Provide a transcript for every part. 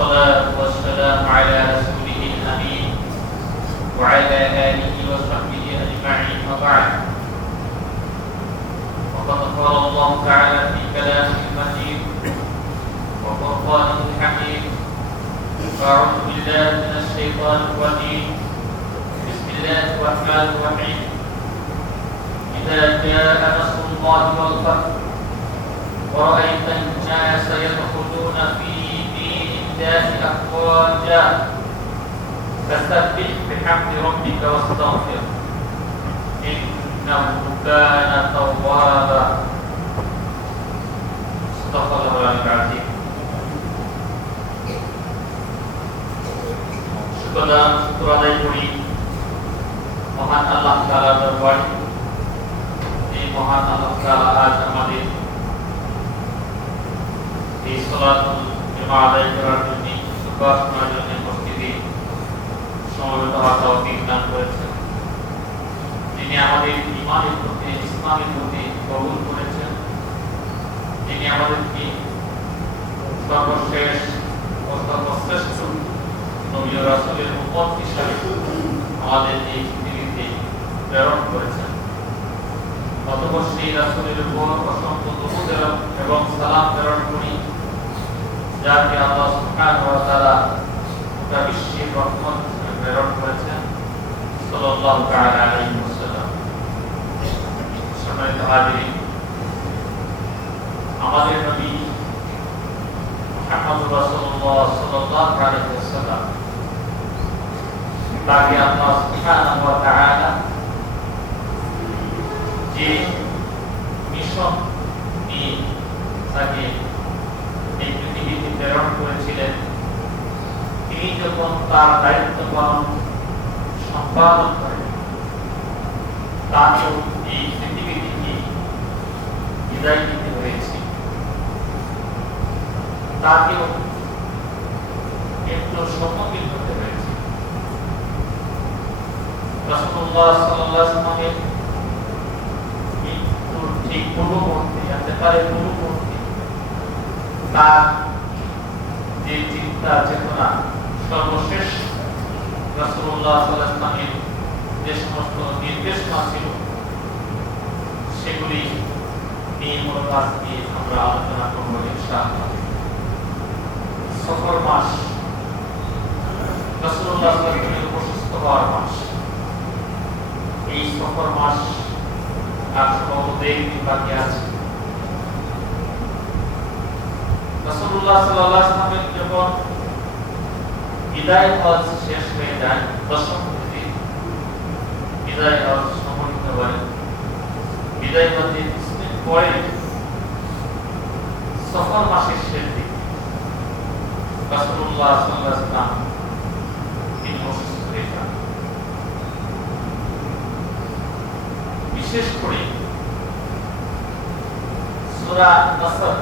والصلاة والسلام على رسوله الأمين وعلى آله وصحبه أجمعين وبعد. وقد قال الله تعالى في كلامه المجيد وفرقانه الحميد أعوذ بالله من الشيطان الرجيم. بسم الله الرحمن الرحيم. إذا جاء نصر الله والفتح ورأيت الناس يدخلون في دين الله أفواجا فسبح بحمد ربك واستغفر إنه كان توابا صدق الله العلي العظيم সুতরাং শুক্র আদায় করি মহান আল্লাহ তালা দরবারে এই মহান আল্লাহ তালা আজ আমাদের এই সলাতুল আদায় করার জন্য সুপ্রার্থনার জন্য উপস্থিতি সমবেত হওয়ার তৌফিক দান করেছেন। তিনি আমাদের ইমানের প্রতি, ইসলামের প্রতি কবুল করেছেন। তিনি আমাদেরকে সর্বশেষ সর্বশ্রেষ্ঠ নবী রাসূলের উম্মত হিসাবে আমাদের এই পৃথিবীতে প্রেরণ করেছেন। অতঃপর সেই রাসূলের উপর অসংখ্য এবং সালাম প্রেরণ করি। যাকে আল্লাহ সুবহানাহু ওয়া তাআলা গোটা বিশ্বের রহমত প্রেরণ করেছেন সাল্লাল্লাহু তাআলা আলাইহি ওয়াসাল্লাম। সম্মানিত হাজিরিন, আমাদের নবী মুহাম্মদ রাসূলুল্লাহ সাল্লাল্লাহু আলাইহি ওয়াসাল্লাম তাকে আল্লাহ সুবহানাহু ওয়া তাআলা যে মিশন নিয়ে তাকে এই পৃথিবীতে প্রেরণ করেছিলেন যখন তার দায়িত্ব পালন সম্পাদন করেন তাকেও এই পৃথিবী থেকে বিদায় দিতে হয়েছে। তাকেও একটু সম্মুখীন হতে হয়েছে। তার যে চিন্তা, চেতনা সর্বশেষ সাল্লাল্লাহু যে সমস্ত নির্দেশনা ছিল, সেগুলি নিয়ে মূলত আজকে আমরা আলোচনা করব সফর মাস সাল্লাল্লাহু আলাইহি হওয়ার মাস। এই সফর মাস আর সম্ভবত বাকি আছে। রাসূলুল্লাহ সাল্লাল্লাহু আলাইহি যখন বিদায় হজ শেষ হয়ে যায় তিথি বিদায় হজ সম্পন্ন হয় বিদায় হজের কিছুদিন পরে সফর মাসের শেষ দিকে আলাইহি ওয়াসাল্লাম তিনি অসুস্থ হয়ে যান। বিশেষ করে সূরা নাসর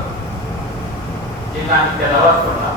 আমি তেলাওয়াত করলাম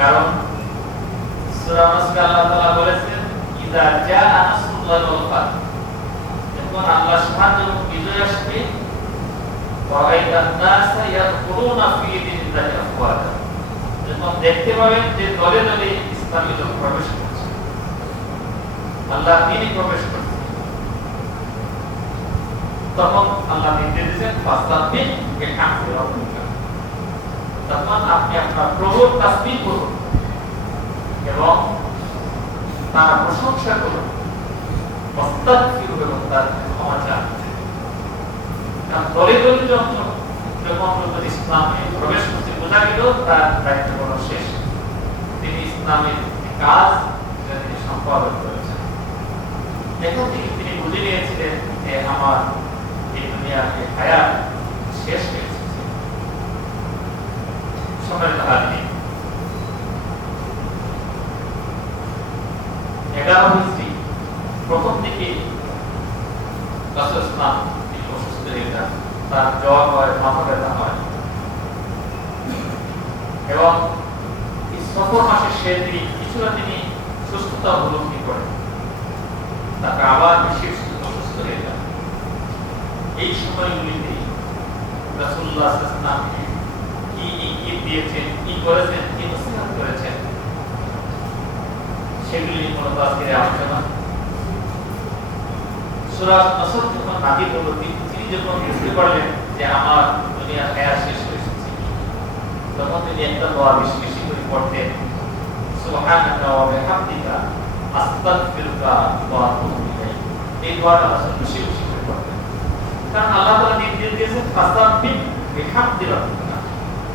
কারণ সূরা নাসরে আল্লাহ তাআলা বলেছেন ইযা জাআ নাসরুল্লাহ ফাত যখন আল্লাহ সাহায্য বিজয় আসবে ওয়াইদান নাসা ইয়াদখুলুনা ফি দীনিল্লাহি আফওয়াজা যখন দেখতে পাবেন যে দলে দলে ইসলামী লোক প্রবেশ করছে। আল্লাহ তিনি প্রবেশ করছে। তখন আল্লাহ নির্দেশ দিয়েছেন ফাস্তাবিক বিহামদি রাব্বিকা তখন আপনি আপনার প্রভুর তাসবিহ করুন এবং তার প্রশংসা করুন। এবং তার ক্ষমা চান। দায়িত্ব কোনো শেষ তিনি ইসলামের কাজ যেটা তিনি সম্পাদন করেছেন। এখন থেকে তিনি বুঝে নিয়েছিলেন যে আমার এই দুনিয়ার যে হায়াত শেষ হয়েছে সম্মানিত হাজির এগারো হিজড়ি প্রথম দিকে তার জ্বর হয়, মাথা ব্যথা হয়। এবং এই সফর মাসের শেষ দিকে কিছুটা তিনি সুস্থতা উপলব্ধি করেন। তারপর আবার বেশি অসুস্থ হয়ে যান এই সময়গুলিতে রাসূলুল্লাহ সাল্লাল্লাহু আলাইহি ওয়াসাল্লাম কি ইঙ্গিত দিয়েছেন, কি করেছেন, কি নসিহত করেছেন, সেগুলি মূলত আজকের আলোচনা সূরা নসর যখন নাজিল হলো তিনি যখন বুঝতে পারলেন যে আমার দুনিয়ার হায়াত শেষ হয়ে এসেছে, তখন তিনি একটা দোয়া বেশি করে পড়তেন ওয়া বিহামদিকা আস্তাগফিরুকা ওয়া আতুবু এই দোয়াটা আসলে করে কারণ আল্লাহ তাআলা নির্দেশ দিয়েছেন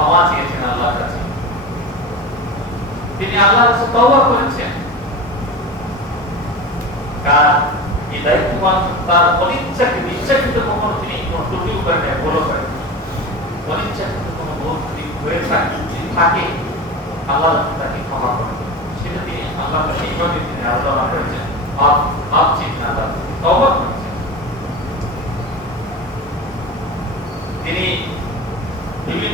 ক্ষমা চেয়েছেন আল্লাহর কাছে তিনি আল্লাহর কাছে করেছেন তার কোনো ত্রুটিও করেন যদি থাকে আল্লাহ তাকে ক্ষমা সেটা তিনি আল্লাহ তিনি আলোচনা করেছেন। মাপ চিন্তা আল্লাহ। তওবা করেছেন তিনি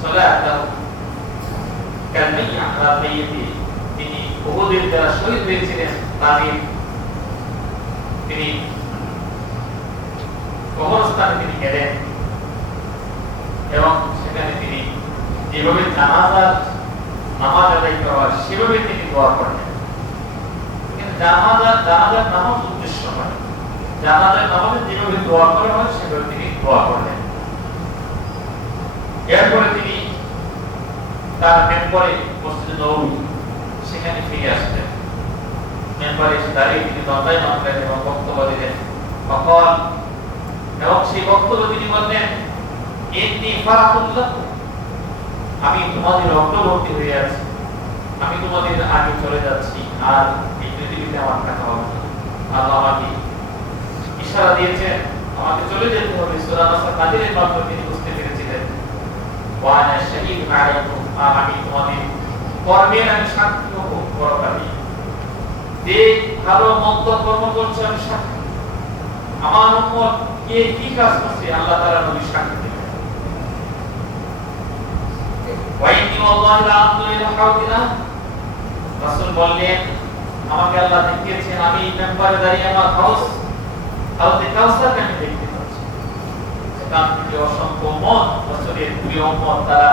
সালাতাহু কালমাইয়া আলা তিনি উহুদের যারা শহীদ হয়েছিলেন, তাদের তিনি কবরস্থানে তিনি গেলেন এবং সেখানে তিনি যেভাবে জানাজার নামাজ আদায় করা সেভাবে তিনি দোয়া করলেন। কিন্তু জানাজার জানাজার নামাজ উদ্দেশ্য নয়। জানাজার নামাজে যেভাবে দোয়া করা হয়, সেভাবে তিনি দোয়া করলেন। এরপরে তিনি তার মসজিদ নবী সেখানে ফিরে এসে দাঁড়িয়ে তিনি এবং বক্তব্য দিলেন তখন এবং সেই বক্তব্য তিনি বললেন আমি তোমাদের অগ্রবর্তী হয়ে আছি। আমি তোমাদের আগে চলে যাচ্ছি, আর এই পৃথিবীতে আমার থাকা হবে না। আমাকে ইশারা দিয়েছেন, আমাকে চলে যেতে হবে। মাধ্যমে তিনি বুঝতে পেরেছিলেন। ওয়ানা শাহীদ আলাইকুম আর আমি তোমাদের কর্মের আমি সাক্ষী হব পরকালে যে ভালো মন্দ কর্ম করছে, আমি সাক্ষী। আমার উম্মত কে কি কাজ করছে, আল্লাহ তাআলা নবী সাক্ষী বললেন, আমাকে আল্লাহ দেখিয়েছেন, আমি তারা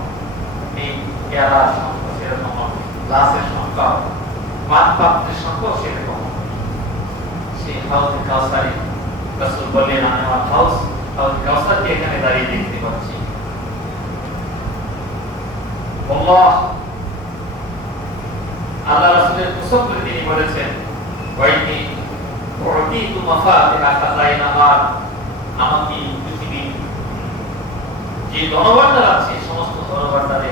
যেমন এই পেয়ালা সংখ্যা গ্লাসের সংখ্যা পান পাত্রের সংখ্যাও সেরকম সেই হাউস কাউসারি রসুল বললেন আমি আমার হাউস হাউস কাউসারকে এখানে দাঁড়িয়ে দেখতে পাচ্ছি আল্লাহ রাসূলের কুসব করে তিনি বলেছেন ওয়াইনি উতিতু মাফাতিহা খাজাইনা আর আমাকে পৃথিবীর যে ধনভাণ্ডার আছে, সমস্ত ধনভাণ্ডারে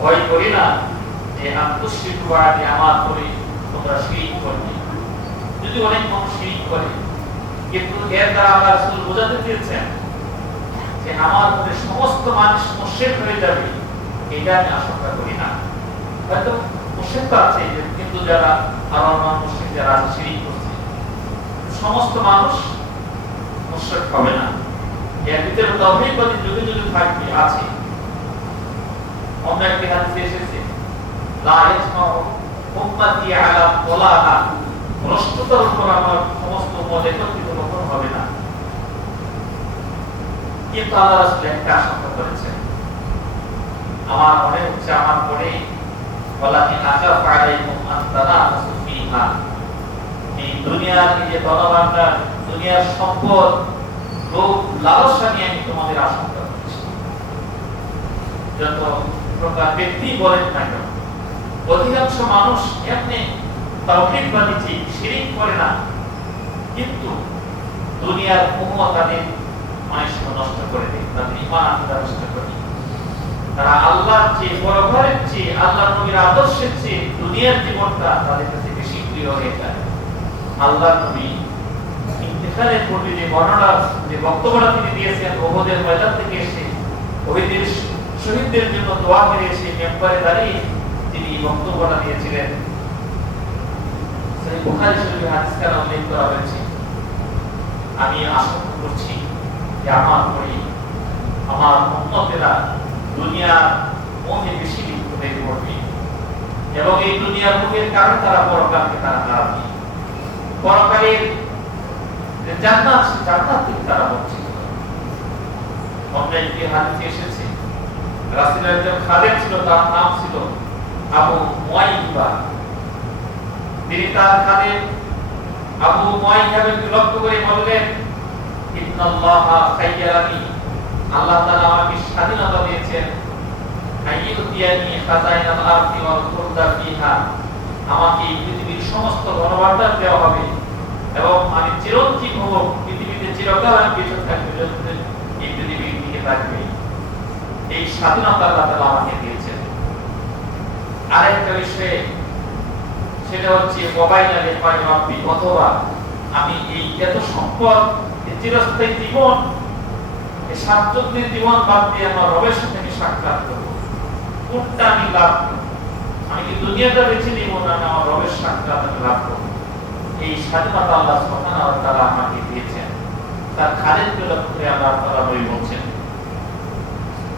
ভয় করি না যে আত্মশিরক বাড়ি আমার করে তোমরা শিরিক করবে। যদি অনেক মানুষ শিরিক করে, কিন্তু এর দ্বারা আল্লাহ বোঝাতে চেয়েছেন যে আমার মধ্যে সমস্ত মানুষ মুশরিক হয়ে যাবে, এটা আমি আশঙ্কা করি না। হয়তো মুশরিক তো আছে, কিন্তু যারা অন্য মুশরিক যারা আছে, শিরিক করছে। সমস্ত মানুষ মুশরিক হবে না। এর ভিতরে তৌহিদবাদী যুগে যুগে থাকবে আছে। অন্য একটি সমস্ত করেছেন। আমার মনে হচ্ছে আমার পরে ওয়ালাকি আকাফ আলাইকুম এই দুনিয়ার যে ধনভাণ্ডার, দুনিয়ার সম্পদ লোভ লালসা নিয়ে আমি তোমাদের আশঙ্কা করছি। যত প্রকার ব্যক্তি বলেন না কেন? অধিকাংশ মানুষ এমনি তাওহীদবাদী ঠিক শিরিক করে না। কিন্তু দুনিয়ার মোহ তাদের অনেক নষ্ট করে দেয়, তাদের ইমান আকিদা নষ্ট করে তারা আল্লাহর চেয়ে পরকালের চেয়ে আল্লাহ নবীর আদর্শের চেয়ে দুনিয়ার জীবনটা তাদের কাছে বেশি প্রিয় হয়ে যায়। আল্লাহ নবী ইন্তেকালের পূর্বে যে বর্ণনা, যে বক্তব্যটা তিনি দিয়েছেন, ওহদের ময়দান থেকে এসে, ওহিদের শহীদদের জন্য দোয়া করে মেম্বারে দাঁড়িয়ে তিনি বক্তব্যটা দিয়েছিলেন সেই বুখারী শরীফে হাদিস কারা উল্লেখ করা হয়েছে। আমি আশঙ্কা করছি যে আমার পরে আমার উন্নতেরা দুনিয়ার মোহে বেশি হয়ে পড়বে এবং এই দুনিয়ার মুখের কারণে তারা পরকালকে তারা হারাবে পরকালের জান্নাত জান্নাত থেকে তারা বঞ্চিত। অন্য একটি হাদিসে এসেছে একজন খাদেম ছিল, তার নাম ছিল আবু মুয়াইবা তিনি তার খাদেম আবু মুয়াইবাকে লক্ষ্য করে বললেন, ইন্নাল্লাহা খাইয়ারানি আল্লাহ তাআলা আমাকে স্বাধীনতা দিয়েছেন। আইয়ুতিয়ানি খাজাইনাল আরদি ওয়াল খুরদা ফিহা। আমাকে পৃথিবীর সমস্ত ধনভাণ্ডার দেওয়া হবে এবং আমি চিরঞ্জীব হব। পৃথিবীতে চিরকাল আমি বেঁচে থাকব এই পৃথিবীর দিকে থাকবে। এই স্বাধীনতা আল্লাহ আমাকে দিয়েছেন। আরেকটা বিষয়ে, সেটা হচ্ছে অথবা আমি এই এত সম্পদ চিরস্থায়ী জীবন সাতজনের জীবন বাদ দিয়ে আমার রবের সাথে আমি সাক্ষাৎ করব। কোনটা আমি লাভ আমি কি দুনিয়াটা বেছে নিব না আমি আমার রবের সাক্ষাৎ আমি লাভ করব? এই স্বাধীনতা আল্লাহ সুবহানাহু ওয়া তাআলা আমাকে দিয়েছেন তার খালেদ কে লক্ষ্য করে আল্লাহ তাআলা বই বলছেন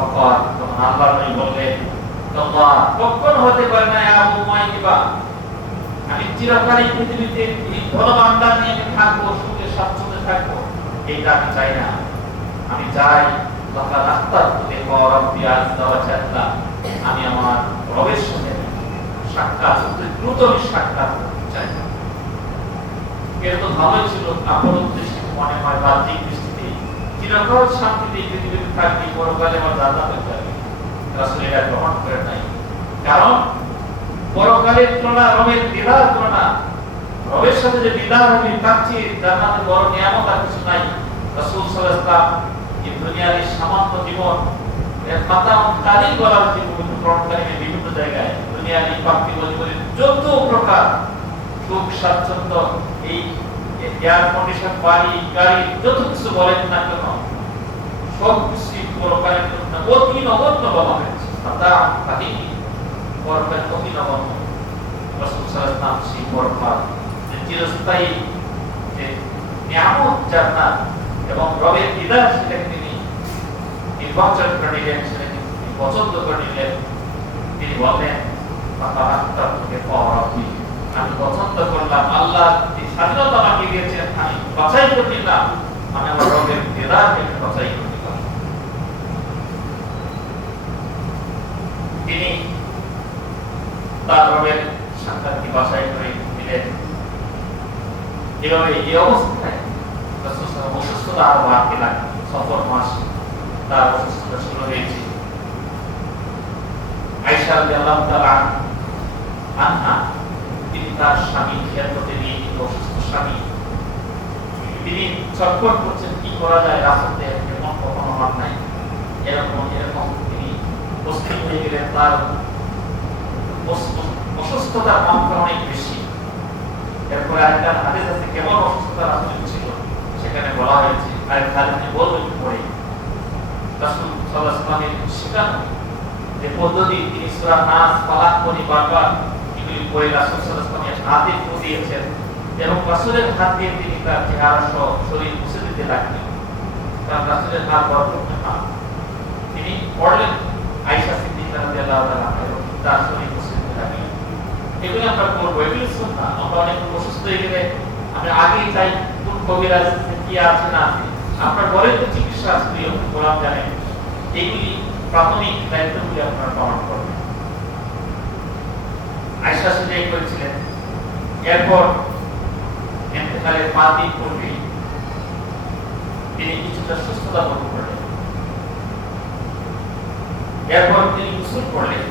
তখন তখন আল্লাহ নবী আমি চিরকাল এই পৃথিবীতে এই ধনভাণ্ডার নিয়ে চাই না। আমি আমার রবের সঙ্গে সাক্ষাৎ দ্রুত সাক্ষাৎ চাই। এর তো ভালোই ছিল আপন উদ্দেশ্যে মনে হয় বাহ্যিক চিরকাল শান্তিতে পৃথিবীতে থাকবি পরকালে আমার জান্নাতে যাবে। রাসূল এটা গ্রহণ করে নাই। কারণ পরকালের তুলনা, রবের দিদার তুলনা, রবের সাথে যে দিদার তার চেয়ে জান্নাতে বড় নিয়ামত আর কিছু নাই। রাসূল সাল্লাল্লাহু এই দুনিয়ার এই সামান্য জীবন, এর পাতা কালি গলার যে পবিত্র কোরআন বিভিন্ন জায়গায়। দুনিয়ার এই পার্থিব জীবনের যত প্রকার সুখ, স্বাচ্ছন্দ্য, এই এয়ার কন্ডিশন, বাড়ি, গাড়ি, যত কিছু বলেন না কেন, সব কিছু পরকালের জন্য অতি নগণ্য বলা হয়েছে। তা তাই পরকাল অতি নগণ্য। তিনি নির্বাচন তিনি আমি পছন্দ করলাম আল্লাহ স্বাধীনতা আমাকে দিয়েছেন, আমি বাছাই করে আমি আমার বাছাই তিনি তার রবের সাক্ষাৎকে বাছাই করে নিলেন এভাবে এই অবস্থায় অসুস্থতা আরও বাড়তে লাগল। সফর মাস তার অসুস্থতা শুরু হয়েছে। আয়েশা রাদিয়াল্লাহু তাআলা আনহা, তিনি তার স্বামী খেয়ালতে নিয়ে তিনি ছটফট করছেন কি করা যায় রাস্তাতে এমন কখনো হন নাই। এরকম এরকম তিনি উপস্থিত হয়ে গেলেন, তার অসুস্থতার মাত্রা অনেক বেশি। এরপরে আরেকটা হাদিস আছে, কেমন অসুস্থতা রাসূল ছিল? সেখানে বলা হয়েছে, আর খালিদ বলবেন পরে রাসূল সাল্লাল্লাহু আলাইহি শেখানো যে পদ্ধতি তিনি সূরা নাস ফালাক করে বারবার এগুলি পড়ে রাসূল সাল্লাল্লাহু আলাইহি হাতে দিয়েছেন। এবং রাসূলের হাত দিয়ে তিনি তার চেহারা সহ শরীর মুছে দিতে লাগলেন। কারণ রাসূলের হাত বড় হাত। তিনি পড়লেন আয়েশা সিদ্দিকা এবং তার শরীর মুছে দিতে লাগলেন। এগুলি আমরা করব এগুলি শুননা আমরা অনেক অসুস্থ হয়ে গেলে আমরা আগেই চাই কোন কবিরাজ কি আছে, না আছে। আপনার ঘরে তো চিকিৎসা আছে গোলাম জানেন। এগুলি প্রাথমিক দায়িত্বগুলি আপনারা পালন করবেন। আয়সা সুজাই করেছিলেন এরপর এতেকালের পাঁচ দিন তিনি কিছুটা সুস্থতা বোধ করলেন। এরপর তিনি গোসল করলেন।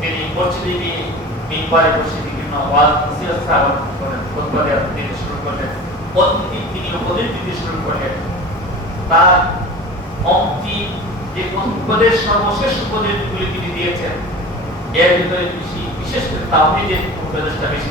তিনি মসজিদে মিম্বারে বসে বিভিন্ন ওয়াজ, নসিহত খুতবা দেওয়া দিতে শুরু করলেন। তিনি উপদেশ দিতে শুরু করলেন। তার অন্তিম যে উপদেশ, সর্বশেষ উপদেশগুলি তিনি দিয়েছেন, এর ভিতরে বেশি বিশেষ করে তাওহীদের উপদেশটা বেশি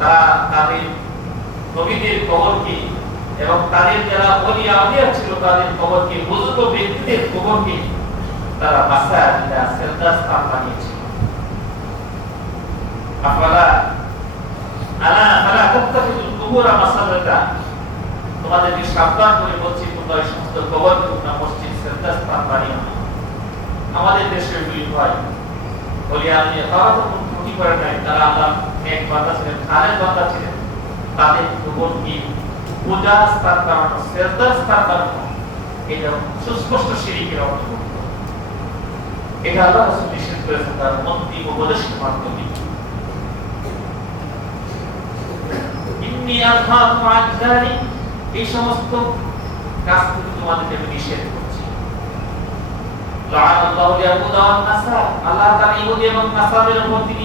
তারা তাদের নবীদের কবরকে এবং তাদের যারা ওলিয়া আউলিয়া ছিল, তাদের কবরকে বুজুর্গ ব্যক্তিদের কবরকে তারা মাসাজিদা সেজদা স্থান বানিয়েছিল। আফালা, আলা ফালা তাত্তাখিদুল কুবুরা মাসাজিদা তোমাদেরকে সাবধান করে বলছি, তোমরা সমস্ত কবর তোমরা মসজিদ সেজদা স্থান বানিও না। আমাদের দেশে এগুলি হয়। বলি আমি তারা তো ক্ষতি করে নাই, তারা আল্লাহ নেক বান্দা ছিলেন খালেদ বান্দা ছিলেন তাদের কবর কি? পূজা স্থান বানানো সেজদা স্থান বানানো, এটা সুস্পষ্ট শিরিকের অন্তর্ভুক্ত এটা আল্লাহ রাসূল নিষেধ করেছেন, তার অন্তিম উপদেশের মাধ্যমে। ইন্নী আখাফু আন যালিক এই সমস্ত কাজ থেকে তোমাদেরকে আমি নিষেধ করছি। লাআনাল্লাহু ইয়াহুদা ওয়ান আল্লাহ তাআলা ইহুদি এবং নাসারের উপর তিনি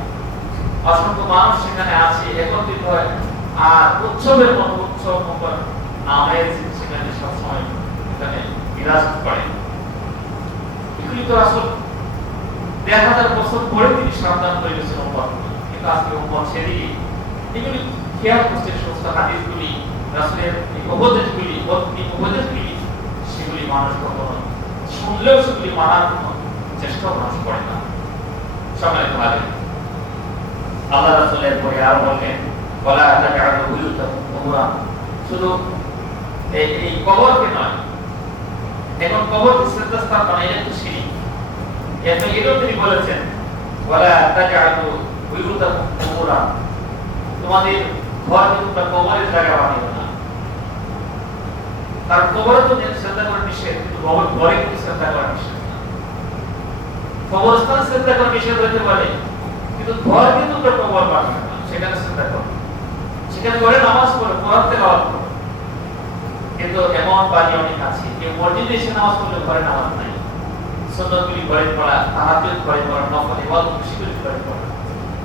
অসংখ্য মানুষ সেখানে আছে, একত্রিত হয়। আর উৎসবের মতো উৎসব আমেজ সেখানে সবসময় এখানে বিরাজ করে। এগুলি আসল দেড় হাজার বছর পরে তিনি উম্মত কিন্তু আজকে এগুলি খেয়াল করছে সমস্ত হাদিসগুলি, রাসূলের উপদেশগুলি উপদেশগুলি, সেগুলি মানুষ কখনো শুনলেও সেগুলি মানার কোনো মানুষ করে না। সম্মানিত ভাবে আল্লাহ রাসূলের পরে আর বললেন বলা শুধু এই কবরকে নয়, এখন কবর শ্রদ্ধাস্থান বানাইলে তো শিরিক এত এটাও তিনি বলেছেন তোমাদের ঘর তোমরা কবরের জায়গা বানিও না। তার কবরে তো শ্রদ্ধা করা কিন্তু কিন্তু কবরস্থান হইতে পারে কিন্তু ঘর কিন্তু তোমরা কবর না। সেখানে শ্রদ্ধা করো। সেখানে নামাজ পড়ো কিন্তু এমন অনেক আছে, কেউ মসজিদে এসে নামাজ পড়লে ঘরে নামাজ নাই। সুন্নতগুলি ঘরে পড়া, তাহাজ্জুদ ঘরে পড়া ঘরে পড়া।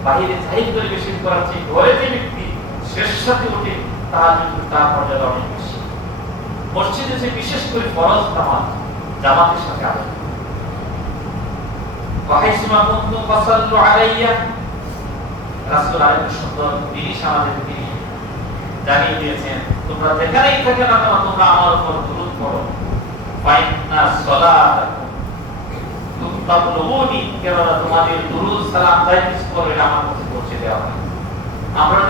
বাহিরে করার চেয়ে ঘরে যে ব্যক্তি শেষ সাথে উঠে তাহাজ্জুদ তার মর্যাদা অনেক বেশি। মসজিদে যে বিশেষ করে ফরজ নামাজ, জামাতের সাথে আদায় দিয়েছেন তোমরা না আমার কেননা তোমাদের আমার পৌঁছে দেওয়া হয় আমরা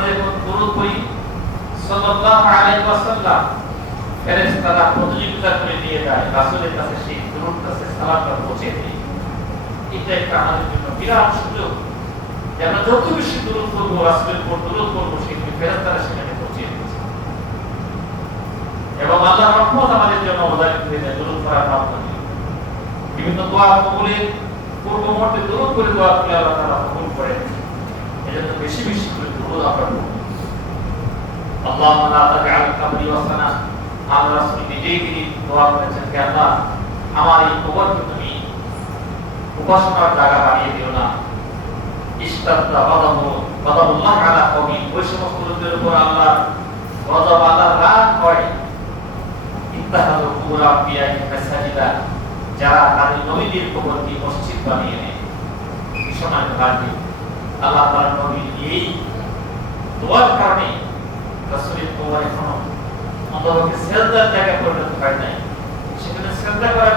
ফেরেশতারা প্রতিযোগিতা করে দিয়ে যায়, রাসূলের কাছে সেই সালামটা পৌঁছে দেয়। এটা একটা আমাদের জন্য বিরাট সুযোগ। যে আমরা যত বেশি দূরত করব রাসূলের উপর দূরত করব সেগুলি ফেরেশতারা সেখানে পৌঁছে দিচ্ছে এবং আল্লাহ রহমত আমাদের জন্য অবদানিত হয়ে যায় দূরত করার মাধ্যমে বিভিন্ন দোয়া কবুলের পূর্ব মুহূর্তে দূরত করে দোয়া করলে আল্লাহ তাআলা কবুল করেন। এজন্য বেশি বেশি করে দূরত আমরা করব আল্লাহুম্মা লা তাজআল কবরি ওয়াসানা। আল্লাহ নিজেই তিনি দোয়া করেছেন যে আল্লাহ, আমার এই কবরকে তুমি উপাসনার জায়গা বানিয়ে দিও না। যারা তাদের মসজিদ বানিয়ে নেয়। ভাবি আল্লাহ তাআলা এই দোয়ার কারণে রাসূলের কবর অন্ততপক্ষে সেজদার জায়গা হয় নাই। সেখানে সেজদা করার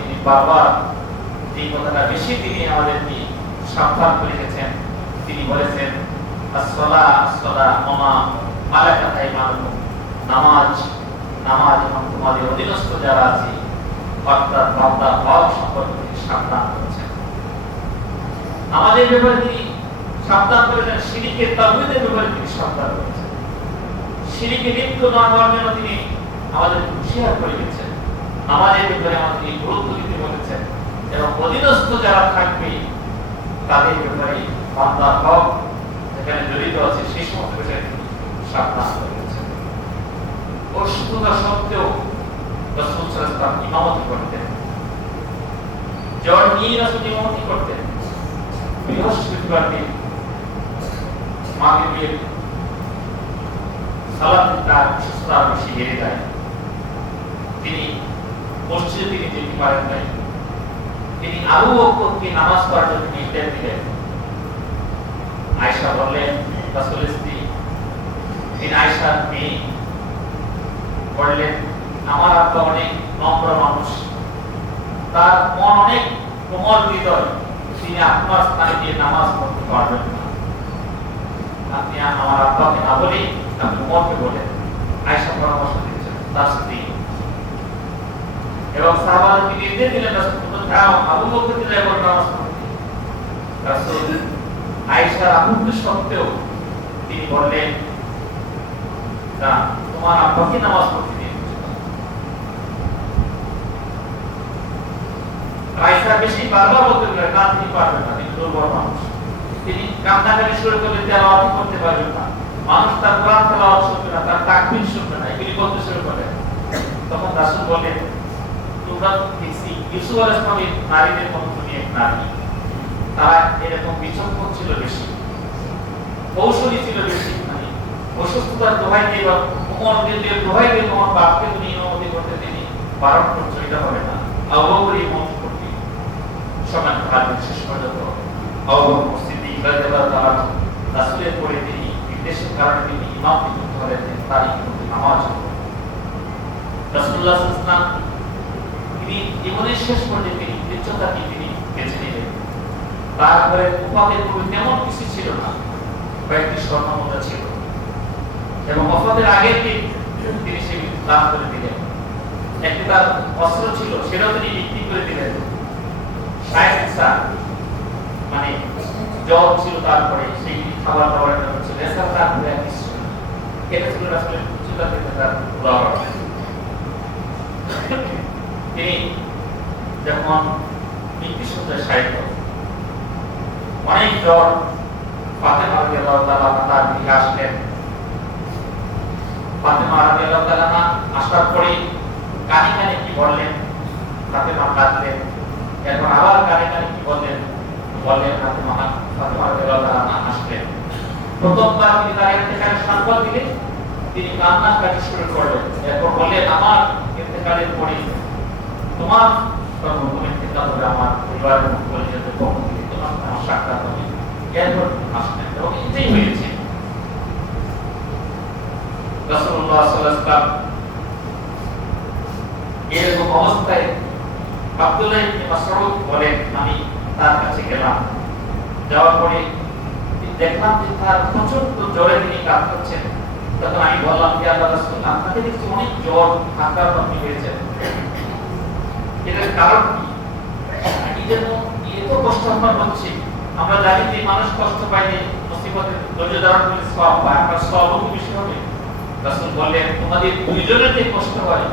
বারবার যে কথাটা বেশি তিনি আমাদেরকে সাবধান করে রেখেছেন, তিনি বলেছেন নামাজ নামাজ এবং তোমাদের অধীনস্থ যারা আছে সম্পর্কে সাবধান করেছেন আমাদের ব্যাপারে তিনি সাবধান করেছেন সিরিকের তাবুদের ব্যাপারে তিনি সাবধান করেছেন সিরিকে লিপ্ত না হওয়ার জন্য তিনি আমাদের হুঁশিয়ার করে দিচ্ছেন আমাদের ব্যাপারে আমাদের এই গুরুত্ব দিতে বলেছেন এবং অধীনস্থ যারা থাকবে, তাদের ব্যাপারে বান্দা হক, যেখানে জড়িত আছে সেই সমস্ত বিষয়ে সাবধান করে দিচ্ছেন অসুস্থতা সত্ত্বেও ইমামতি করতেন। জ্বর নিয়ে রসুল ইমামতি করতেন। বৃহস্পতিবার দিন সালাত তার সুস্থতা বেশি বেড়ে যায়। তিনি মসজিদে তিনি যেতে পারেন নাই। তিনি নামাজ পড়ার জন্য নির্দেশ দিলেন। আয়েশা বললেন, রাসূলের স্ত্রী, তিনি আয়েশার মেয়ে। বললেন, আমার আব্বা অনেক নম্র মানুষ। তার মন অনেক কোমল হৃদয়। তিনি আপনার স্থানে দিয়ে নামাজ পড়তে পারবেন না। আপনি আমার আব্বাকে না বলেই আপনি উমরকে বলেন আয়েশা পরামর্শ দিয়েছেন তার সাথে এবং সাহাবাদেরকে নির্দেশ দিলেন রাসূল তোমরা যাও আবু বকর দিলে এবং নামাজ রাসূল আয়েশার না তোমার আব্বাকে নামাজ পড়তে দিয়ে আয়েশা বেশি বারবার বলতে গেলে না তিনি পারবেন না তিনি দুর্বল মানুষ তিনি কান্নাকাটি শুরু করলে তেলাওয়াত করতে পারবেন না মানুষ তার কোরআন তেলাওয়াত শুনবে না তার তাকবীর শুনবে না এগুলি বলতে শুরু করে তখন রাসূল বললেন তোমরা ইউসুফ আলাইহিস সালামের নারীদের তুমি এক নারী। তারা এরকম বিচক্ষণ ছিল বেশি, কৌশলী ছিল বেশি মানে অসুস্থতার দোহাই দিয়ে বা উমরকে দিয়ে দোহাই দিয়ে তোমার বাপকে তুমি ইমামতি করতে তিনি বারণ করছ, এটা হবে না। আবহাওয়ার ইমাম করতে সমান কাজ শেষ পর্যন্ত আবহাওয়া মসজিদে তারা রাসূলের পরে তিনি নির্দেশের কারণে তিনি ইমাম করতে হলেন তার ইমামতি নামাজ ওয়াসাল্লাম তিনি জীবনের শেষ পর্যায়ে তিনি কৃতজ্ঞতাকে তিনি বেছে নিলেন? তারপরে উপাদের পূর্বে তেমন কিছু ছিল না। কয়েকটি স্বর্ণমুদ্রা ছিল। এবং অফাদের আগের দিন তিনি সেগুলি দান করে দিলেন। একটি তার অস্ত্র ছিল, সেটাও তিনি বিক্রি করে দিলেন। মানে জল ছিল তারপরে, সেই খাবার দাবার কিছু ছিল না। এটা ছিল আসলে উচ্চতা থেকে তার উদাহরণ। তিনি যখন মৃত্যুসজ্জায় সাহিত্য। অনেক জ্বর ফাতেমা রাদিয়াল্লাহু তাআলা তার দিকে আসলেন। ফাতেমা রাদিয়াল্লাহু তাআলা আসার পরে কানে কানে কি বললেন? ফাতেমা কাঁদলেন। এরপর আবার কানে কানে কি বললেন? বললেন ফাতেমা ফাতেমা রাদিয়াল্লাহু তাআলা আসলেন। প্রথমবার তিনি তার ইন্তেকালের সংবাদ দিলেন। তিনি কান্না কাটি শুরু করলেন। এরপর বললেন, আমার ইন্তেকালের পরে তোমার মাসউদ বলেন আমি তার কাছে গেলাম। যাওয়ার পরে দেখলাম যে তার প্রচণ্ড জ্বরে তিনি কাজ করছেন তখন আমি বললাম যে আল্লাহ আপনাকে দেখছি অনেক জ্বর থাকার আপনি হয়েছেন এটার কারণ কি? জন্য এত কষ্ট আমার হচ্ছে, আমরা জানি যে মানুষ কষ্ট পাইলে মুসিবতে ধৈর্য ধারণ করলে সব পায় আমরা সবও কি বেশি হবে। রাসূল বললেন, তোমাদের দুইজনের যে কষ্ট হয়,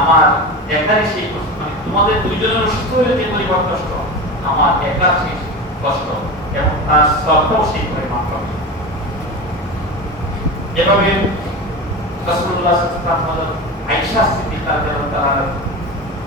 আমার একারই সেই কষ্ট মানে তোমাদের দুইজনের সুস্থ হলে যে পরিমাণ কষ্ট, আমার একার সেই কষ্ট, এবং তার সবটাও সেই পরিমাণ হবে এভাবে ওয়াসাল্লাম আয়েশা সিদ্দিকা রাদিয়াল্লাহু তাআলা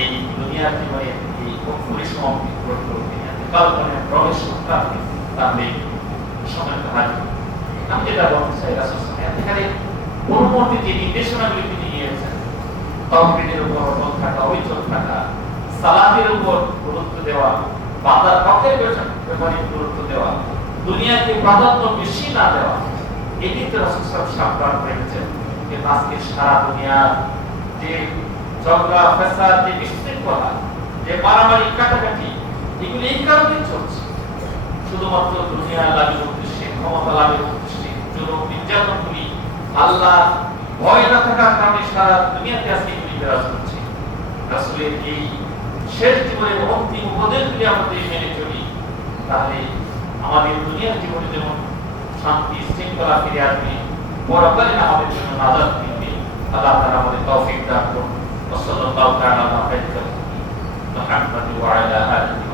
এই দুনিয়ার জীবনে এই কক্ষুরি সমাপ্তি গ্রহণ করে তিনি কাল্পনে প্রবেশ করতে তাহলে সময় হাজ আমি যেটা বলতে চাই এখানে পরবর্তী যে নির্দেশনাগুলি তিনি দিয়েছেন তহবিলের উপর অটল থাকা অবিচল থাকা সালাতের উপর গুরুত্ব দেওয়া বান্দার পক্ষের ব্যাপারে গুরুত্ব দেওয়া, দুনিয়াকে প্রাধান্য বেশি না দেওয়া এটি তো রাসূল সাবধান করেছেন যে আজকে সারা দুনিয়া যে ঝগড়া ফেসাদ যে বিশৃঙ্খলা, যে কাটাকাটি, এগুলি এই কারণে চলছে। শুধুমাত্র দুনিয়া লাভের উদ্দেশ্যে, ক্ষমতা লাভের উদ্দেশ্যে নির্যাতনগুলি আল্লাহ ভয় না থাকার কারণে সারা দুনিয়াতে আজকে এগুলি বিরাজ করছে। রাসূলের এই শেষ অন্তিম উপদেশগুলি আমাদের মেনে চলি, তাহলে আমাদের দুনিয়ার জীবনে যেমন শান্তি, শৃঙ্খলা ফিরে আসবে, পরকালে আমাদের জন্য নাজাত মিলবে। আল্লাহ তাআলা আমাদের তৌফিক দান করুন। وصلى الله تعالى على محمد وعلى آله